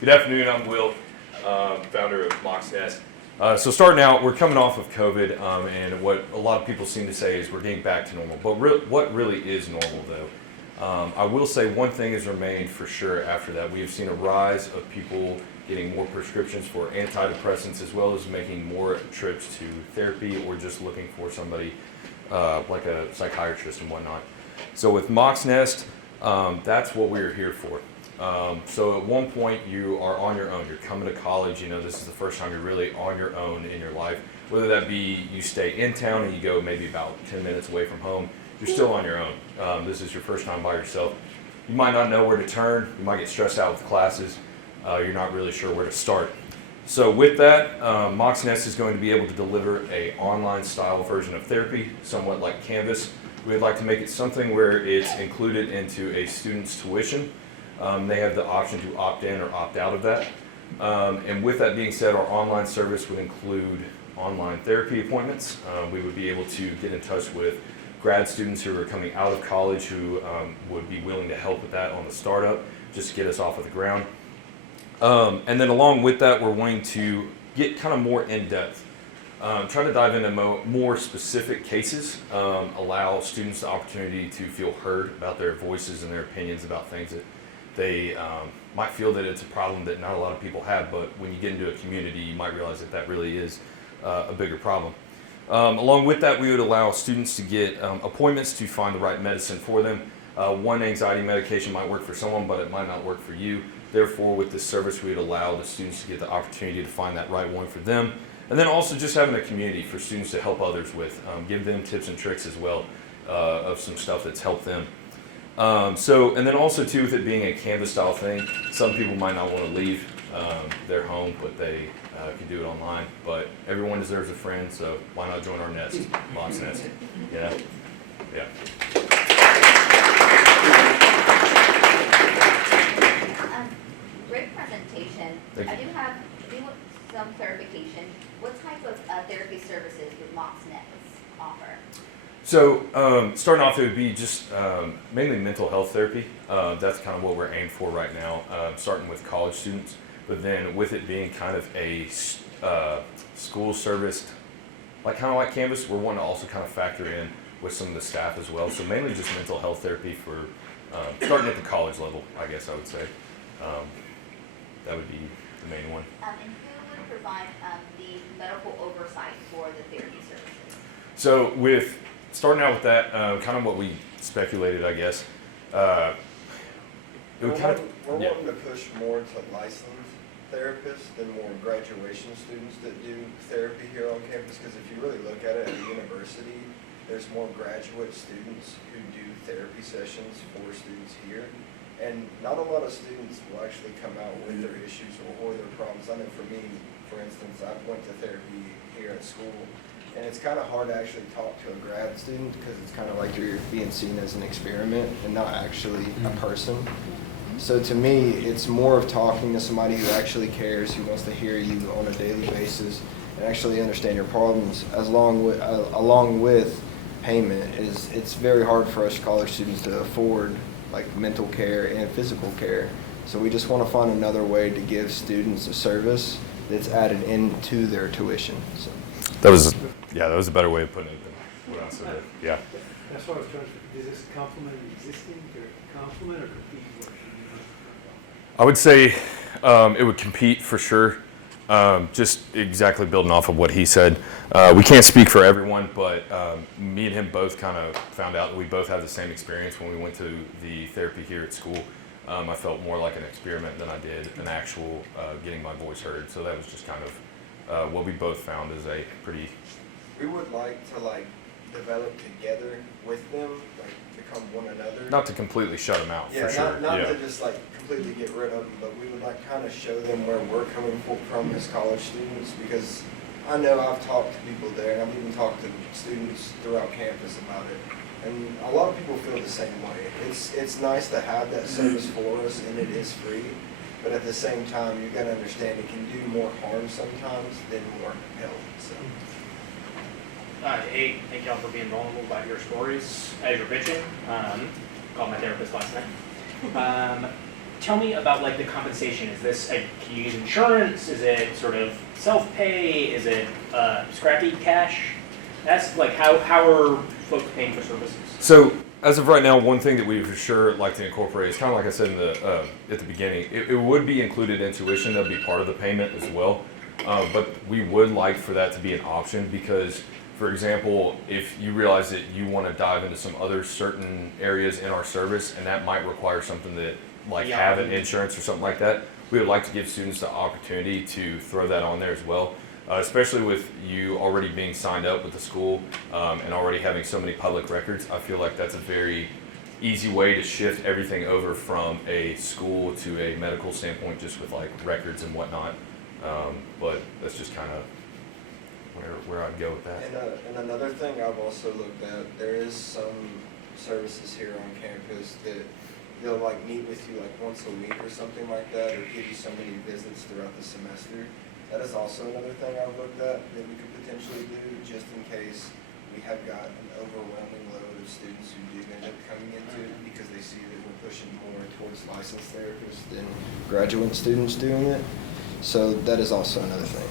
Good afternoon, I'm Will, founder of Mocs. So starting out, we're coming off of COVID, and what a lot of people seem to say is we're getting back to normal. But what really is normal, though? I will say one thing has remained for sure after that. We have seen a rise of people getting more prescriptions for antidepressants, as well as making more trips to therapy or just looking for somebody like a psychiatrist and whatnot. So with Mocs Nest, that's what we're here for. So at one point you are on your own. You're coming to college. You know, this is the first time you're really on your own in your life. Whether that be you stay in town and you go maybe about 10 minutes away from home, you're still on your own. This is your first time by yourself. You might not know where to turn. You might get stressed out with classes. You're not really sure where to start. So with that, Mocs Nest is going to be able to deliver a online style version of therapy, somewhat like Canvas. We'd like to make it something where it's included into a student's tuition. They have the option to opt in or opt out of that. And with that being said, our online service would include online therapy appointments. We would be able to get in touch with grad students who are coming out of college who would be willing to help with that on the startup, just to get us off of the ground. And then along with that, we're wanting to get kind of more in-depth. Try to dive into more specific cases, allow students the opportunity to feel heard about their voices and their opinions about things that they might feel that it's a problem that not a lot of people have, but when you get into a community, you might realize that that really is a bigger problem. Along with that, we would allow students to get appointments to find the right medicine for them. One anxiety medication might work for someone, but it might not work for you. Therefore, with this service, we would allow the students to get the opportunity to find that right one for them. And then also just having a community for students to help others with, give them tips and tricks as well of some stuff that's helped them. And then also too, with it being a Canvas style thing, some people might not want to leave their home, but they can do it online. But everyone deserves a friend, so why not join our nest, Mocs Nest? Yeah. Great presentation. I do have some clarification. What type of therapy services would Mocs Nest offer? So starting off, it would be just mainly mental health therapy. That's kind of what we're aimed for right now, starting with college students. But then with it being kind of a school service, kind of like Canvas, we're wanting to also kind of factor in with some of the staff as well. So mainly just mental health therapy for starting at the college level, I guess I would say. That would be the main one. And who would provide the medical oversight for the therapy services? So starting out with that, kind of what we speculated, I guess. We're wanting to push more to licensed therapists than more graduation students that do therapy here on campus, because if you really look at it at the university, there's more graduate students who do therapy sessions for students here. And not a lot of students will actually come out with their issues or their problems. I know for me, for instance, I went to therapy here at school, and it's kind of hard to actually talk to a grad student because it's kind of like you're being seen as an experiment and not actually a person. So to me, it's more of talking to somebody who actually cares, who wants to hear you on a daily basis and actually understand your problems, along with payment. It's very hard for us college students to afford mental care and physical care. So we just want to find another way to give students a service that's added into their tuition. So. That was a better way of putting it than what I said. Yeah. That's what I was trying to. Does this complement existing, or complement or compete? I would say it would compete for sure. Just exactly building off of what he said. We can't speak for everyone, but me and him both kind of found out that we both had the same experience when we went to the therapy here at school. I felt more like an experiment than I did an actual getting my voice heard. So that was just kind of what we both found as a pretty... We would like to develop together with them, become one another. Not to completely shut them out, for sure. Not to just completely get rid of them, but we would kind of show them where we're coming from as college students, because I know I've talked to people there, and I've even talked to students throughout campus about it, and a lot of people feel the same way. It's nice to have that service for us, and it is free, but at the same time, you got to understand it can do more harm sometimes than more help. So. Hey, thank y'all for being vulnerable about your stories as you're bitching. Called my therapist last night. tell me about like the compensation. Is this, can you use insurance? Is it sort of self-pay? Is it scrappy cash? That's like, how are folks paying for services? So as of right now, one thing that we for sure like to incorporate is kind of like I said in the at the beginning. It would be included in tuition. That would be part of the payment as well. But we would like for that to be an option because, for example, if you realize that you want to dive into some other certain areas in our service, and that might require something that like having insurance or something like that, we would like to give students the opportunity to throw that on there as well. Especially with you already being signed up with the school and already having so many public records, I feel like that's a very easy way to shift everything over from a school to a medical standpoint, just with like records and whatnot. But that's just kind of where I'd go with that. And another thing I've also looked at, there is some services here on campus that they'll like meet with you like once a week or something like that, or give you so many visits throughout the semester. That is also another thing I've looked at that we could potentially do, just in case we have got an overwhelming load of students who do end up coming into it because they see that we're pushing more towards licensed therapists than graduate students doing it. So that is also another thing.